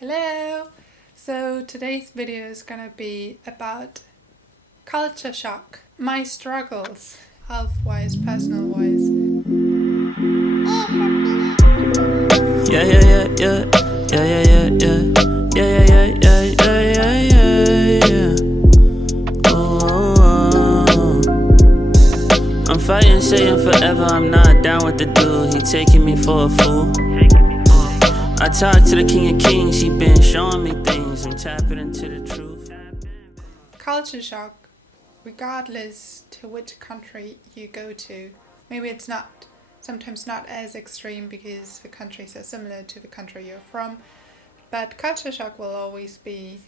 Hello! So today's video is gonna be about culture shock, my struggles, health-wise, personal-wise. Yeah, yeah, yeah, yeah, yeah, yeah, yeah, yeah, yeah, yeah, yeah, yeah, yeah, yeah. Oh, I'm fighting Satan forever. I'm not down with the dude. He taking me for a fool. I talk to the King of Kings. He been showing me things. I'm tapping into the truth. Culture shock, regardless to which country you go to. Maybe it's sometimes not as extreme because the countries are similar to the country you're from, but culture shock will always be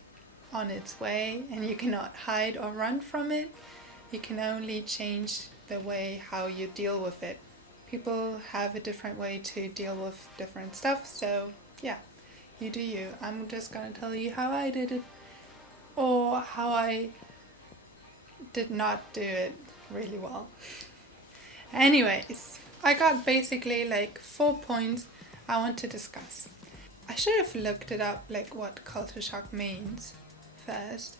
on its way and you cannot hide or run from it. You can only change the way how you deal with it. People have a different way to deal with different stuff, so yeah, you do you. I'm just gonna tell you how I did it, or how I did not do it really well. Anyways, I got basically like 4 points I want to discuss. I should have looked it up, like what culture shock means first.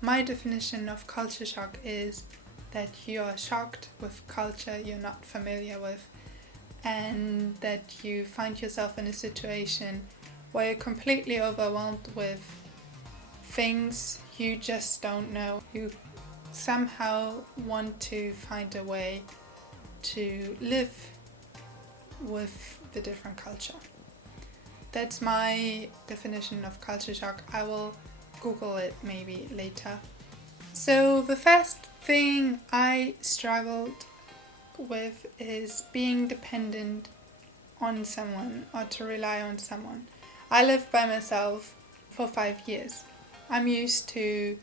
My definition of culture shock is that you are shocked with culture you're not familiar with, and that you find yourself in a situation where you're completely overwhelmed with things you just don't know. You somehow want to find a way to live with the different culture. That's my definition of culture shock. I will Google it maybe later. So the first thing I struggled with is being dependent on someone or to rely on someone. I lived by myself for 5 years. I'm used to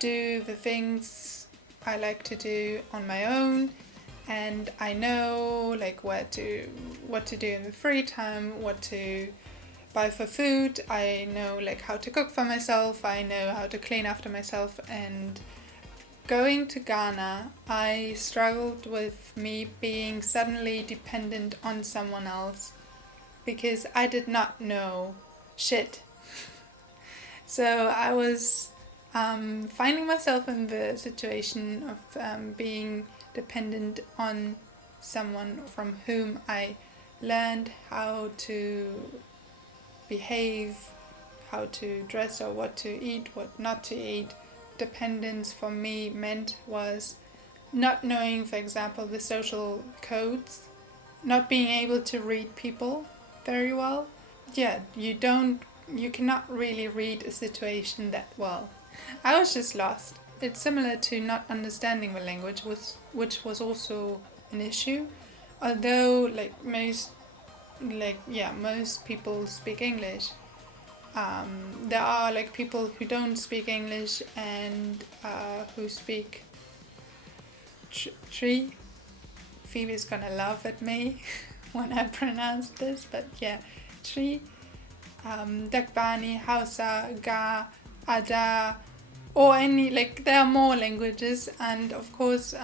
do the things I like to do on my own, and I know like what to do in the free time, what to buy for food. I know like how to cook for myself. I know how to clean after myself. And going to Ghana, I struggled with me being suddenly dependent on someone else because I did not know shit. So I was finding myself in the situation of being dependent on someone from whom I learned how to behave, how to dress or what to eat, what not to eat. Dependence for me meant was not knowing, for example, the social codes, not being able to read people very well. Yeah, you cannot really read a situation that well. I was just lost. It's similar to not understanding the language, which was also an issue. Although most people speak English. There are like people who don't speak English and who speak Tree. Phoebe's gonna laugh at me when I pronounce this, but yeah, Tree, Dakbani, Hausa, Ga, Ada, or any, like there are more languages, and of course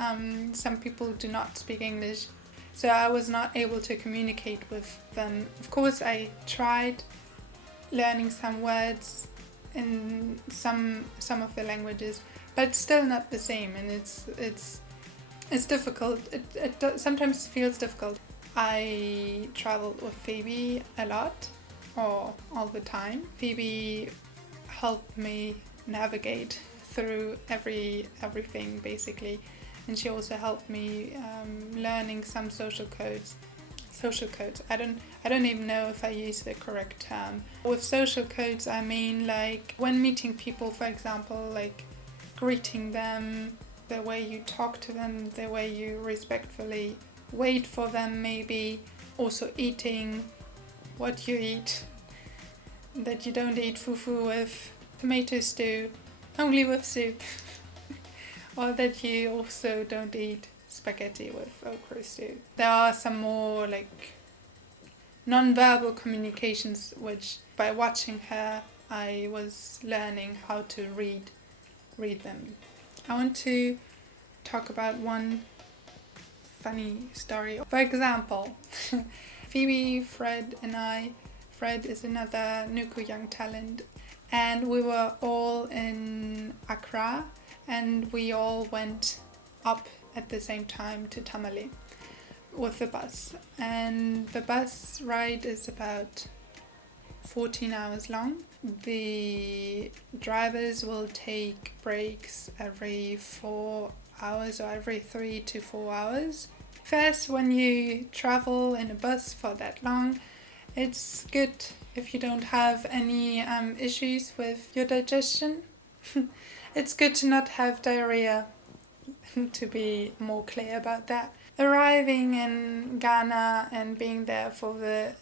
some people do not speak English, so I was not able to communicate with them. Of course I tried learning some words in some of the languages, but still not the same, and it's difficult. It sometimes feels difficult. I traveled with Phoebe a lot, or all the time. Phoebe helped me navigate through everything basically, and she also helped me learning some social codes. I don't even know if I use the correct term. With social codes I mean like when meeting people, for example, like greeting them, the way you talk to them, the way you respectfully wait for them, maybe also eating, what you eat, that you don't eat fufu with tomato stew, only with soup, or that you also don't eat spaghetti with okra stew. There are some more like non-verbal communications which by watching her I was learning how to read them. I want to talk about one funny story. For example, Phoebe, Fred and I Fred is another Nuku Young Talent, and we were all in Accra, and we all went up at the same time to Tamale with the bus. And the bus ride is about 14 hours long. The drivers will take breaks every 4 hours or every 3 to 4 hours. First, when you travel in a bus for that long, it's good if you don't have any issues with your digestion. It's good to not have diarrhea, to be more clear about that. Arriving in Ghana and being there for the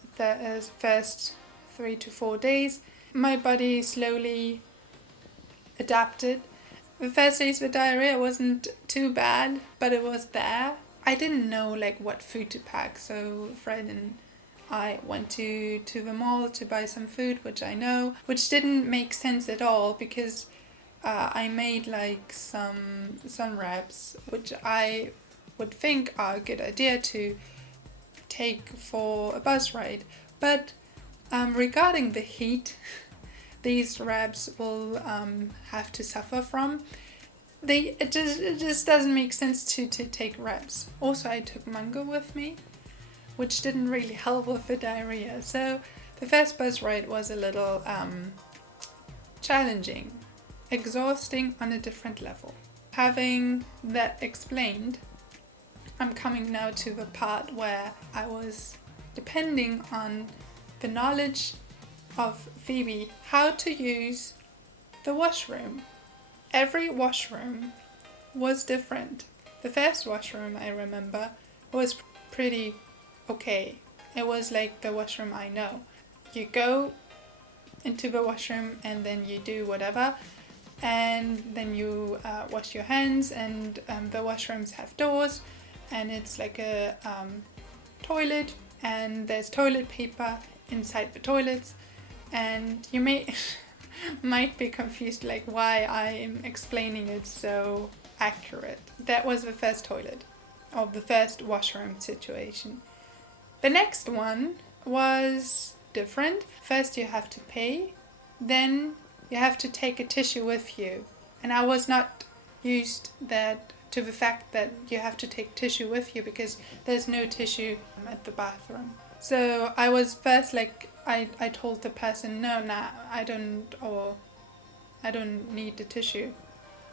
first 3 to 4 days, my body slowly adapted. The first days with diarrhea wasn't too bad, but it was there. I didn't know like what food to pack, so Fred and I went to the mall to buy some food, which didn't make sense at all, because I made like some wraps, which I would think are a good idea to take for a bus ride. But regarding the heat, these wraps will have to suffer from. It just doesn't make sense to take wraps. Also, I took mango with me, which didn't really help with the diarrhea. So the first bus ride was a little challenging, exhausting on a different level. Having that explained, I'm coming now to the part where I was depending on the knowledge of Phoebe how to use the washroom. Every washroom was different. The first washroom I remember was pretty okay. It was like the washroom I know. You go into the washroom and then you do whatever, and then you wash your hands, and the washrooms have doors, and it's like a toilet, and there's toilet paper inside the toilets, and you might be confused like why I'm explaining it so accurate. That was the first toilet, or the first washroom situation. The next one was different. First you have to pay, then you have to take a tissue with you. And I was not used to the fact that you have to take tissue with you, because there's no tissue at the bathroom. So I was first like, I told the person, no, I don't need the tissue.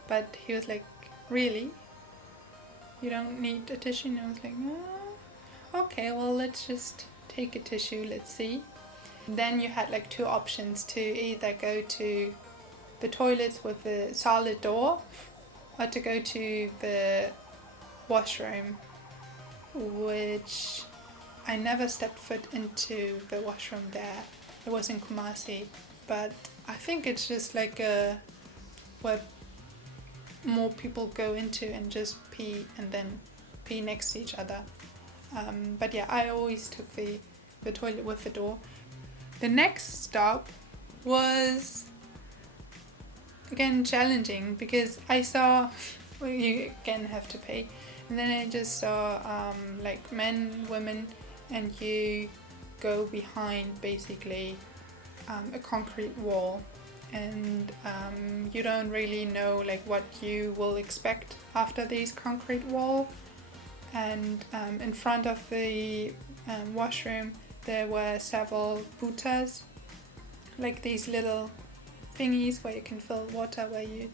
But he was like, really? You don't need a tissue? And I was like, oh, okay, well, let's just take a tissue, let's see. Then you had like two options, to either go to the toilets with a solid door, or to go to the washroom, which I never stepped foot into the washroom there. It was in Kumasi, but I think it's just like where more people go into and just pee and then pee next to each other. But yeah, I always took the toilet with the door. The next stop was again challenging, because I saw, well, you again have to pay, and then I just saw like men, women, and you go behind basically a concrete wall, and you don't really know like what you will expect after these concrete wall. And in front of the washroom there were several butas, like these little thingies where you can fill water, where you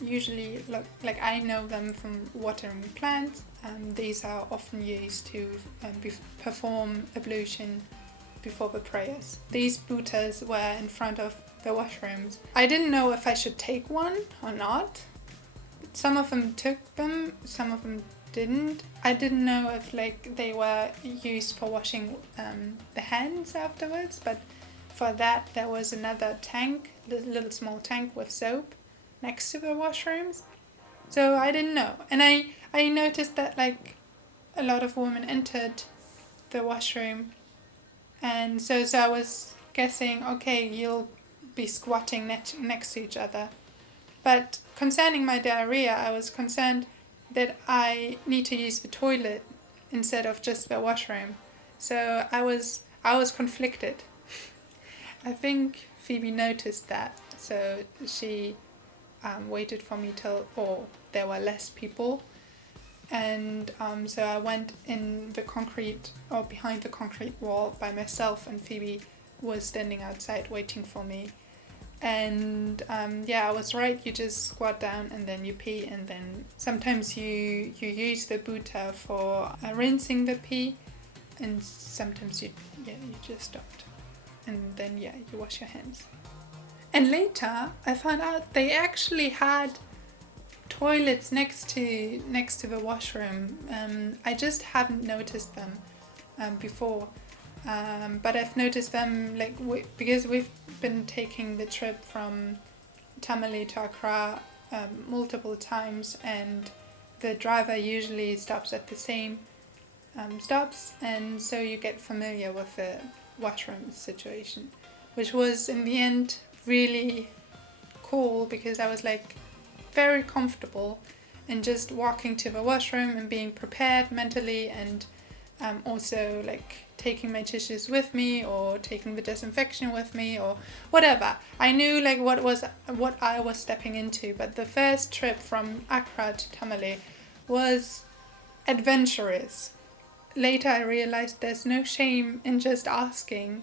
usually look like, I know them from watering plants. These are often used to perform ablution before the prayers. These butas were in front of the washrooms. I didn't know if I should take one or not. Some of them took them, some of them didn't. I didn't know if like they were used for washing the hands afterwards, but for that there was another tank, little small tank with soap next to the washrooms. So I didn't know. And I noticed that like a lot of women entered the washroom, and so I was guessing, okay, you'll be squatting next to each other. But concerning my diarrhea, I was concerned that I need to use the toilet instead of just the washroom. So I was conflicted. I think Phoebe noticed that, so she waited for me till there were less people, and so I went in the concrete or behind the concrete wall by myself, and Phoebe was standing outside waiting for me. And I was right, you just squat down and then you pee, and then sometimes you use the buta for rinsing the pee, and sometimes you just don't, and then you wash your hands. And later I found out they actually had toilets next to the washroom. I just haven't noticed them before, but I've noticed them because we've been taking the trip from Tamale to Accra multiple times, and the driver usually stops at the same stops, and so you get familiar with the washroom situation, which was in the end really cool because I was very comfortable in just walking to the washroom and being prepared mentally, and also taking my tissues with me or taking the disinfection with me or whatever. I knew what I was stepping into. But the first trip from Accra to Tamale was adventurous. Later I realized there's no shame in just asking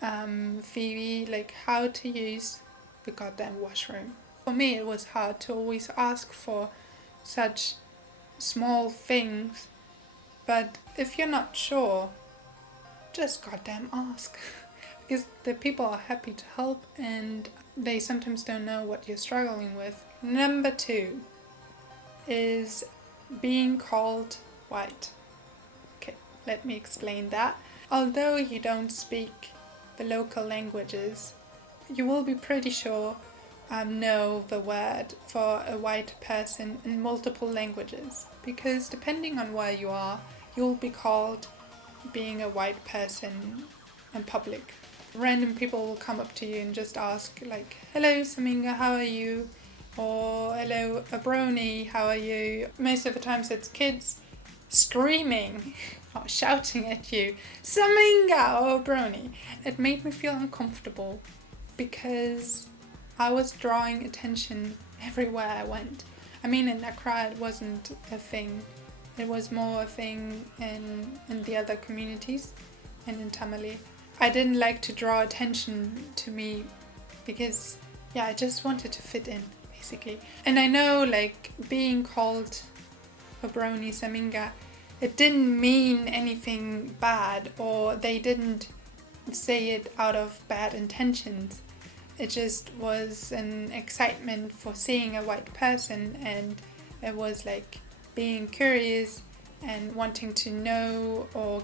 Phoebe how to use the goddamn washroom. For me it was hard to always ask for such small things, but if you're not sure, just goddamn ask. Because the people are happy to help, and they sometimes don't know what you're struggling with. Number 2 is being called white. Okay, let me explain that. Although you don't speak the local languages, you will be pretty sure know the word for a white person in multiple languages, because depending on where you are, you'll be called being a white person in public. Random people will come up to you and just ask hello Saminga, how are you? Or hello Abroni, how are you? Most of the times it's kids screaming or shouting at you, Saminga or Abroni. It made me feel uncomfortable because I was drawing attention everywhere I went. I mean, in Accra it wasn't a thing. It was more a thing in the other communities and in Tamale. I didn't like to draw attention to me because, I just wanted to fit in, basically. And I know, being called Abroni Saminga, it didn't mean anything bad, or they didn't say it out of bad intentions. It just was an excitement for seeing a white person, and it was being curious and wanting to know or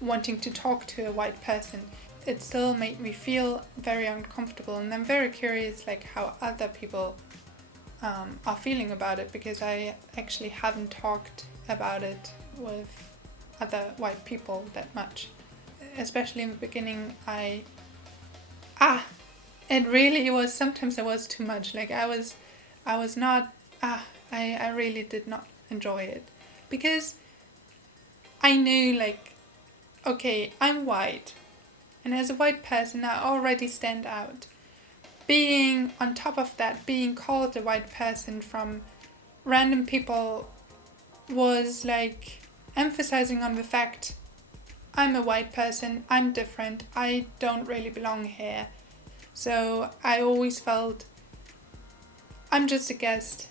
wanting to talk to a white person. It still made me feel very uncomfortable, and I'm very curious how other people are feeling about it, because I actually haven't talked about it with other white people that much. Especially in the beginning, it really was, sometimes it was too much. I was not, I really did not enjoy it, because I knew okay, I'm white, and as a white person I already stand out. Being on top of that, being called a white person from random people was emphasizing on the fact I'm a white person, I'm different, I don't really belong here. So I always felt I'm just a guest.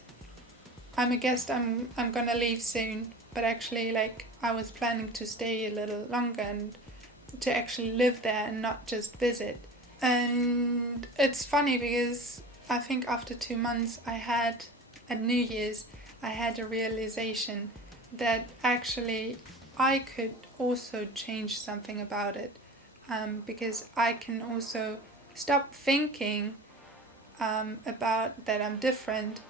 I'm a guest, I'm gonna leave soon. But actually I was planning to stay a little longer and to actually live there and not just visit. And it's funny because I think after 2 months at New Year's, I had a realization that actually I could also change something about it, because I can also stop thinking about that I'm different,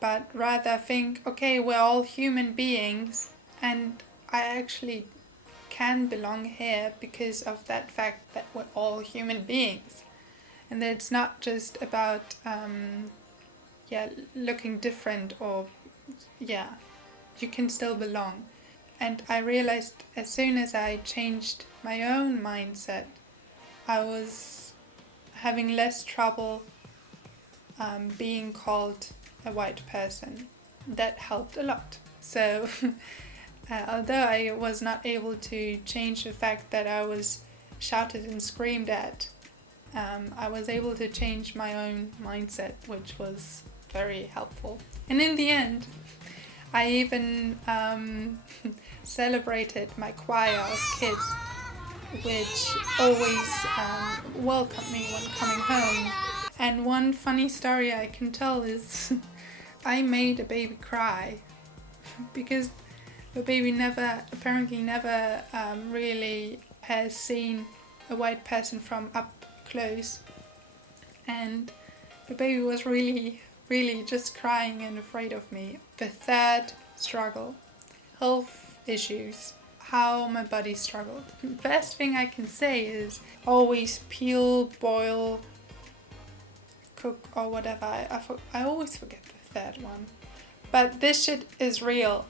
but rather think, okay, we're all human beings, and I actually can belong here because of that fact that we're all human beings, and that it's not just about looking different, or you can still belong. And I realized as soon as I changed my own mindset, I was having less trouble being called a white person. That helped a lot. So although I was not able to change the fact that I was shouted and screamed at, I was able to change my own mindset, which was very helpful. And in the end, I even celebrated my choir of kids, which always welcomed me when coming home. And one funny story I can tell is I made a baby cry because the baby apparently never really has seen a white person from up close, and the baby was really, really just crying and afraid of me. The third struggle, health issues, how my body struggled. First thing I can say is always peel, boil, cook or whatever. I always forget the third one. But this shit is real.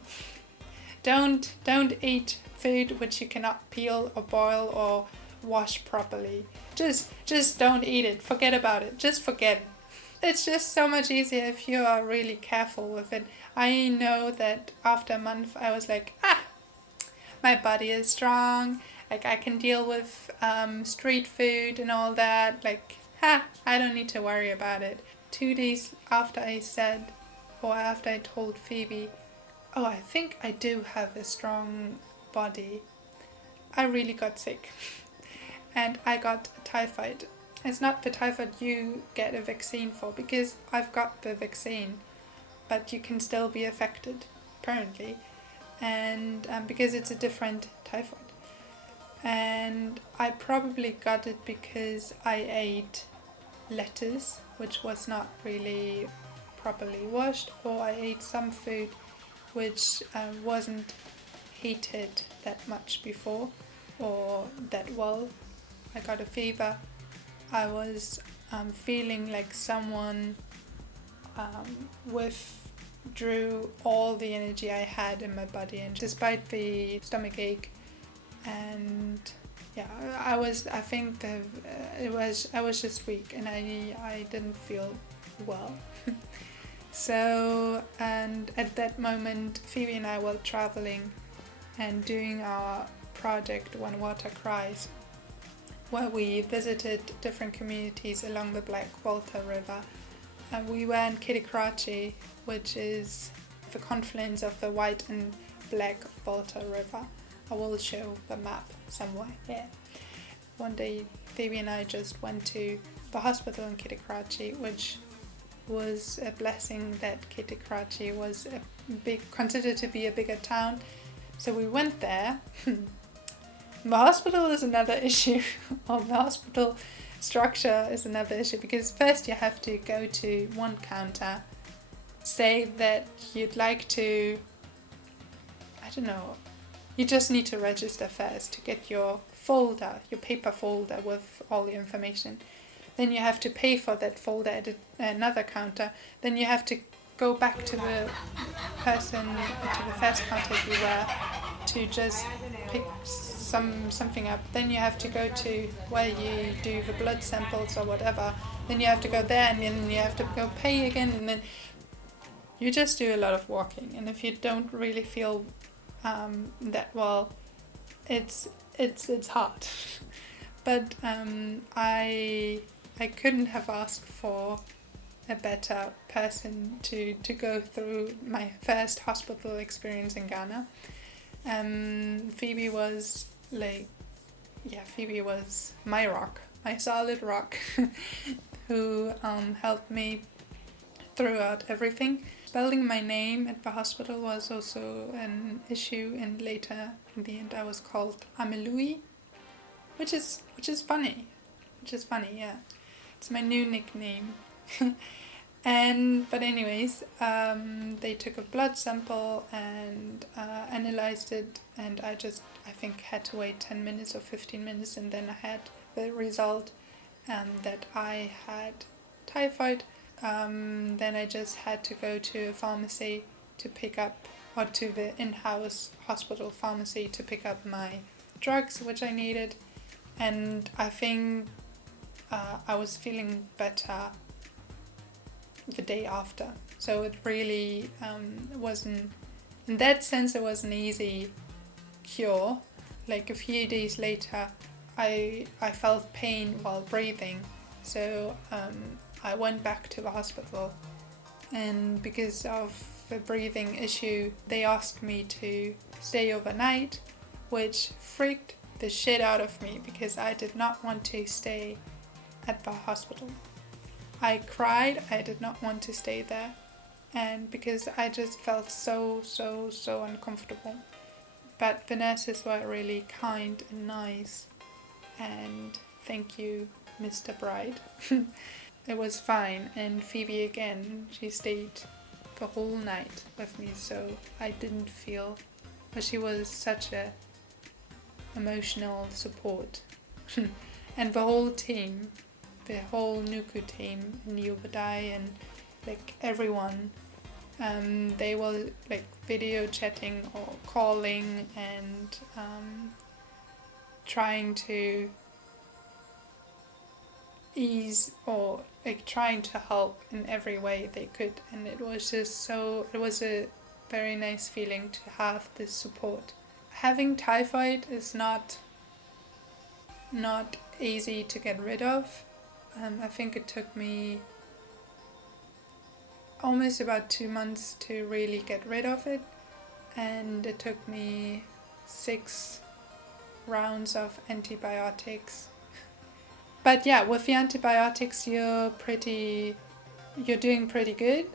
Don't eat food which you cannot peel or boil or wash properly. Just don't eat it. Forget about it. Just forget. It's just so much easier if you are really careful with it. I know that after a month I was like, my body is strong. Like I can deal with street food and all that. Like, I don't need to worry about it. 2 days after after I told Phoebe, I think I do have a strong body, I really got sick. And I got typhoid. It's not the typhoid you get a vaccine for, because I've got the vaccine, but you can still be affected, apparently. And because it's a different typhoid. And I probably got it because I ate lettuce, which was not really properly washed, or I ate some food which wasn't heated that much before or that well. I got a fever. I was feeling like someone withdrew all the energy I had in my body, and despite the stomach ache, and I was just weak, and I didn't feel well. So, and at that moment Phoebe and I were traveling and doing our project When Water Cries, where we visited different communities along the Black Volta River. And we were in Kitikarachi, which is the confluence of the White and Black Volta River. I will show the map somewhere here. One day Phoebe and I just went to the hospital in Kitikarachi, which was a blessing that Kitikarachi was considered to be a bigger town. So we went there. The hospital is another issue, or the hospital structure is another issue, because first you have to go to one counter, say that you'd like to, I don't know, you just need to register first to get your folder, your paper folder with all the information. Then you have to pay for that folder at another counter. Then you have to go back to the person, to the first counter you were, to just pick something up. Then you have to go to where you do the blood samples or whatever. Then you have to go there, and then you have to go pay again, and then you just do a lot of walking. And if you don't really feel that well, it's hard. But I couldn't have asked for a better person to go through my first hospital experience in Ghana. Phoebe was my rock, my solid rock, who helped me throughout everything. Spelling my name at the hospital was also an issue, and later in the end I was called Amelui, which is funny. Yeah. It's my new nickname. But anyways, they took a blood sample and analyzed it, and I think had to wait 10 minutes or 15 minutes, and then I had the result that I had typhoid. Then I just had to go to a pharmacy to pick up, or to the in-house hospital pharmacy to pick up my drugs which I needed. And I think I was feeling better the day after. So it really wasn't, in that sense, it was an easy cure. Like a few days later, I felt pain while breathing. So I went back to the hospital, and because of the breathing issue, they asked me to stay overnight, which freaked the shit out of me because I did not want to stay at the hospital. I cried, I did not want to stay there, and because I just felt so uncomfortable. But the nurses were really kind and nice, and thank you, Mr. Bright. It was fine, and Phoebe again, she stayed the whole night with me, so I didn't feel, but she was such a emotional support. And the whole team, the whole Nuku team, Niubadai and like everyone, they were like video chatting or calling and trying to ease or like trying to help in every way they could, and it was a very nice feeling to have this support. Having typhoid is not easy to get rid of. I think it took me almost about 2 months to really get rid of it, and it took me 6 rounds of antibiotics. But yeah, with the antibiotics, you're doing pretty good.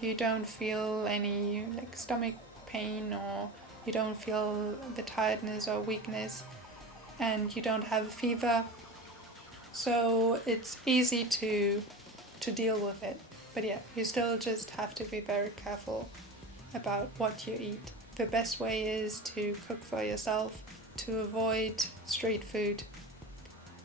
You don't feel any like stomach pain, or you don't feel the tiredness or weakness, and you don't have a fever. So it's easy to deal with it. But yeah, you still just have to be very careful about what you eat. The best way is to cook for yourself, to avoid street food,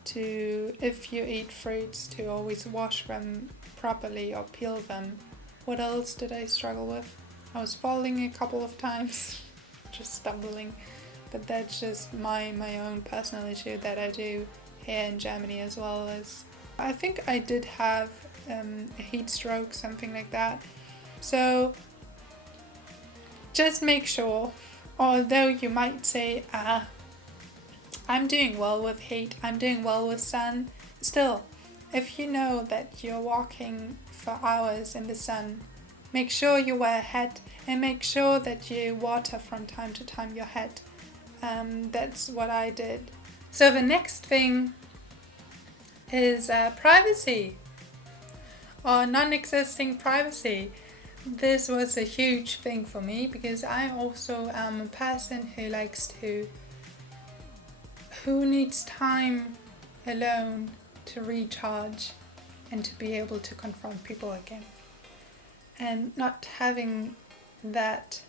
if you eat fruits, to always wash them properly or peel them. What else did I struggle with? I was falling a couple of times, just stumbling, but that's just my own personal issue that I do here in Germany, as well as I think I did have a heat stroke, something like that. So just make sure, although you might say, I'm doing well with heat, I'm doing well with sun, still, if you know that you're walking for hours in the sun, make sure you wear a hat, and make sure that you water from time to time your hat. That's what I did. So the next thing is privacy, or non-existing privacy. This was a huge thing for me because I also am a person who needs time alone to recharge and to be able to confront people again. And not having that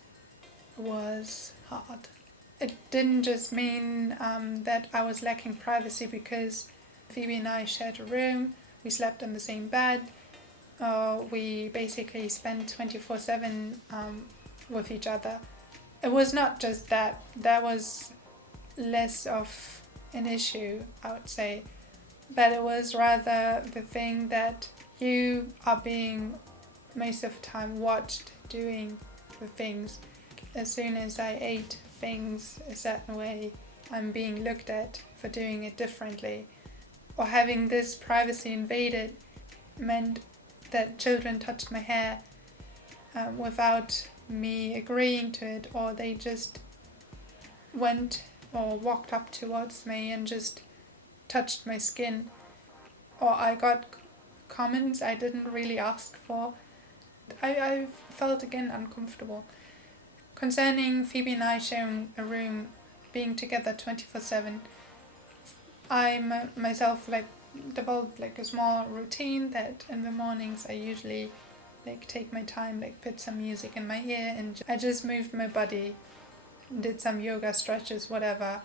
was hard. It didn't just mean that I was lacking privacy because Phoebe and I shared a room, we slept in the same bed, we basically spent 24/7 with each other. It was not just that. That was less of an issue, I would say, but it was rather the thing that you are being most of the time watched doing the things. As soon as I ate things a certain way, I'm being looked at for doing it differently. Or having this privacy invaded meant that children touched my hair without me agreeing to it, or they just went or walked up towards me and just touched my skin. Or I got comments I didn't really ask for. I felt again uncomfortable. Concerning Phoebe and I sharing a room, being together 24/7, I myself developed a small routine that in the mornings I usually take my time, put some music in my ear, and I just moved my body, did some yoga stretches, whatever,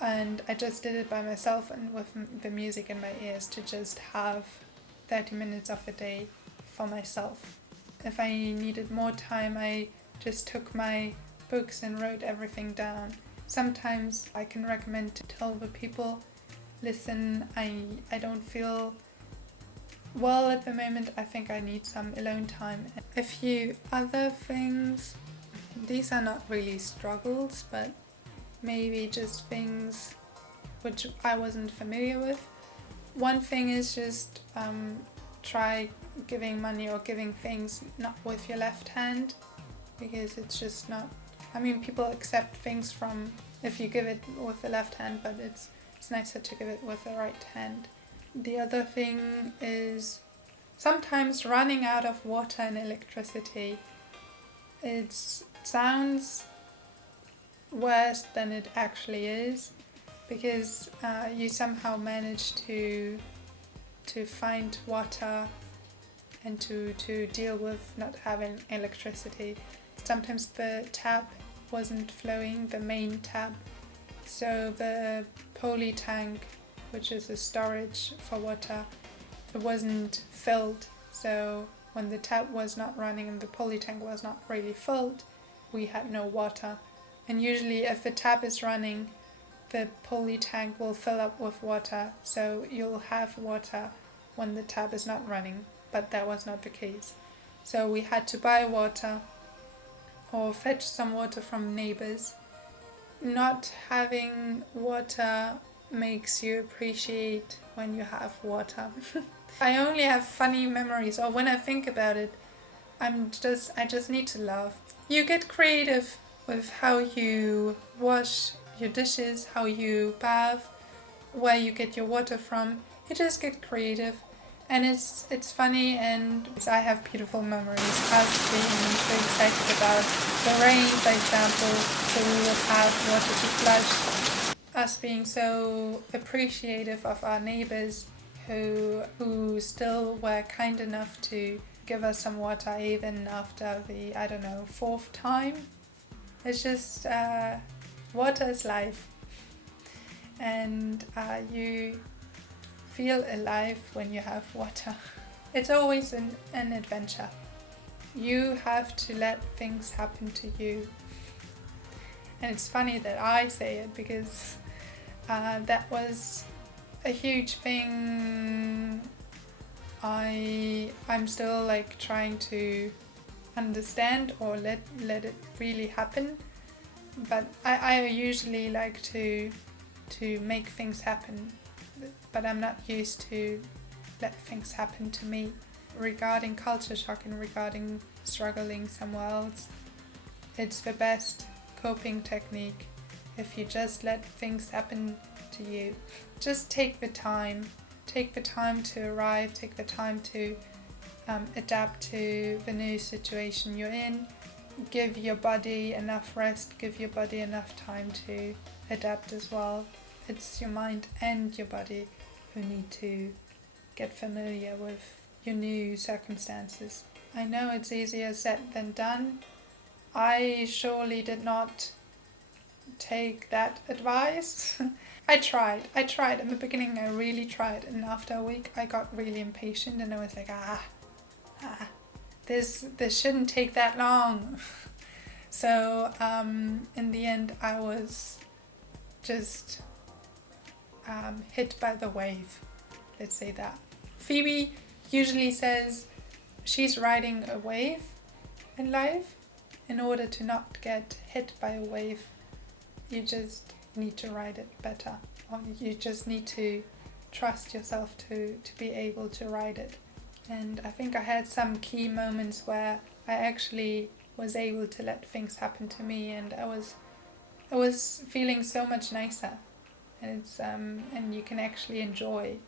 and I just did it by myself and with the music in my ears to just have 30 minutes of the day for myself. If I needed more time, I just took my books and wrote everything down. sometimes I can recommend to tell the people, listen, I don't feel well at the moment, I think I need some alone time. A few other things, these are not really struggles, but maybe just things which I wasn't familiar with. One thing is just try giving money or giving things not with your left hand, because it's just not, I mean, people accept things from if you give it with the left hand, but it's nicer to give it with the right hand. The other thing is sometimes running out of water and electricity. It sounds worse than it actually is, because you somehow manage to find water and to deal with not having electricity. Sometimes the tap wasn't flowing, the main tap, so the poly tank, which is a storage for water, it wasn't filled. So when the tap was not running and the poly tank was not really filled, we had no water. And usually if the tap is running, the poly tank will fill up with water, so you'll have water when the tap is not running, but that was not the case. So we had to buy water or fetch some water from neighbors. Not having water makes you appreciate when you have water. I only have funny memories, or when I think about it, I just need to laugh. You get creative with how you wash your dishes, how you bath, where you get your water from. You just get creative, and it's funny, and I have beautiful memories. Us being so excited about the rain, for example, so we would have water to flush. Us being so appreciative of our neighbors who still were kind enough to give us some water even after the, I don't know, 4th time. It's just, water is life. And you feel alive when you have water. It's always an adventure. You have to let things happen to you. And it's funny that I say it, because that was a huge thing. I'm still like trying to understand or let it really happen. But I usually like to make things happen, but I'm not used to let things happen to me. Regarding culture shock and regarding struggling somewhere else, it's the best coping technique if you just let things happen to you. Just take the time to arrive, take the time to adapt to the new situation you're in. Give your body enough rest, give your body enough time to adapt as well. It's your mind and your body who need to get familiar with your new circumstances. I know it's easier said than done. I surely did not take that advice. I tried. In the beginning I really tried, and after a week I got really impatient and I was like, this shouldn't take that long. So in the end I was just hit by the wave, let's say that. Phoebe usually says she's riding a wave in life. In order to not get hit by a wave, you just need to ride it better, or you just need to trust yourself to be able to ride it. And I think I had some key moments where I actually was able to let things happen to me, and I was feeling so much nicer. And it's and you can actually enjoy.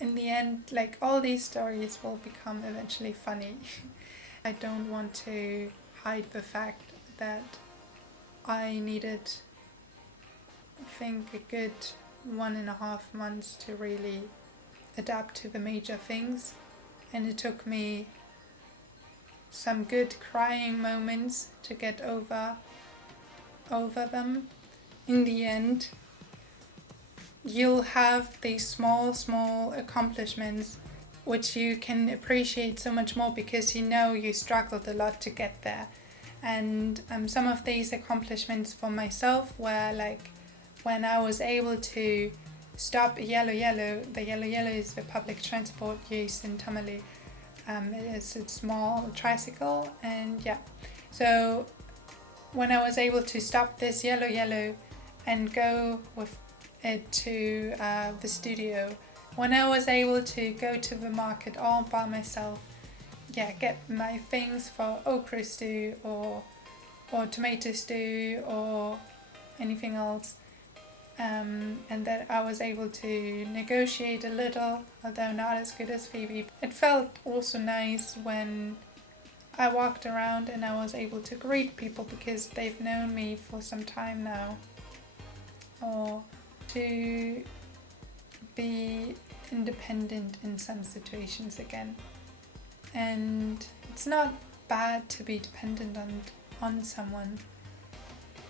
In the end, like, all these stories will become eventually funny. I don't want to hide the fact that I needed, I think, a good 1.5 months to really adapt to the major things, and it took me some good crying moments to get over them. In the end, you'll have these small accomplishments which you can appreciate so much more, because you know you struggled a lot to get there. And some of these accomplishments for myself were like when I was able to stop Yellow Yellow. The Yellow Yellow is the public transport used in Tamale. It's a small tricycle, and yeah. So when I was able to stop this Yellow Yellow and go with it to the studio, when I was able to go to the market all by myself, get my things for okra stew or tomato stew or anything else, and that I was able to negotiate a little, although not as good as Phoebe. It felt also nice when I walked around and I was able to greet people because they've known me for some time now, or to be independent in some situations again. And it's not bad to be dependent on someone,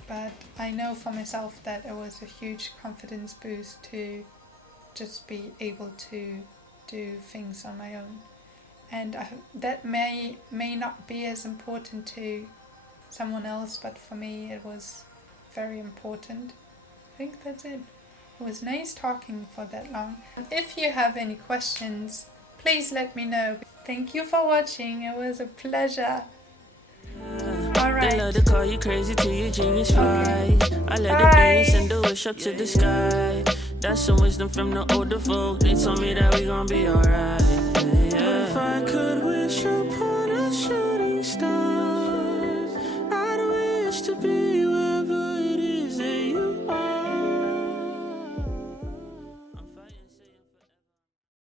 but I know for myself that it was a huge confidence boost to just be able to do things on my own. And that may not be as important to someone else, but for me it was very important. I think that's it. It was nice talking for that long. If you have any questions, please let me know. Thank you for watching. It was a pleasure. Alright. They love to call you crazy till your genius fly. Okay. I let the beans send a wish up to the sky. That's some wisdom from the older folk. They told me that we gon' be alright.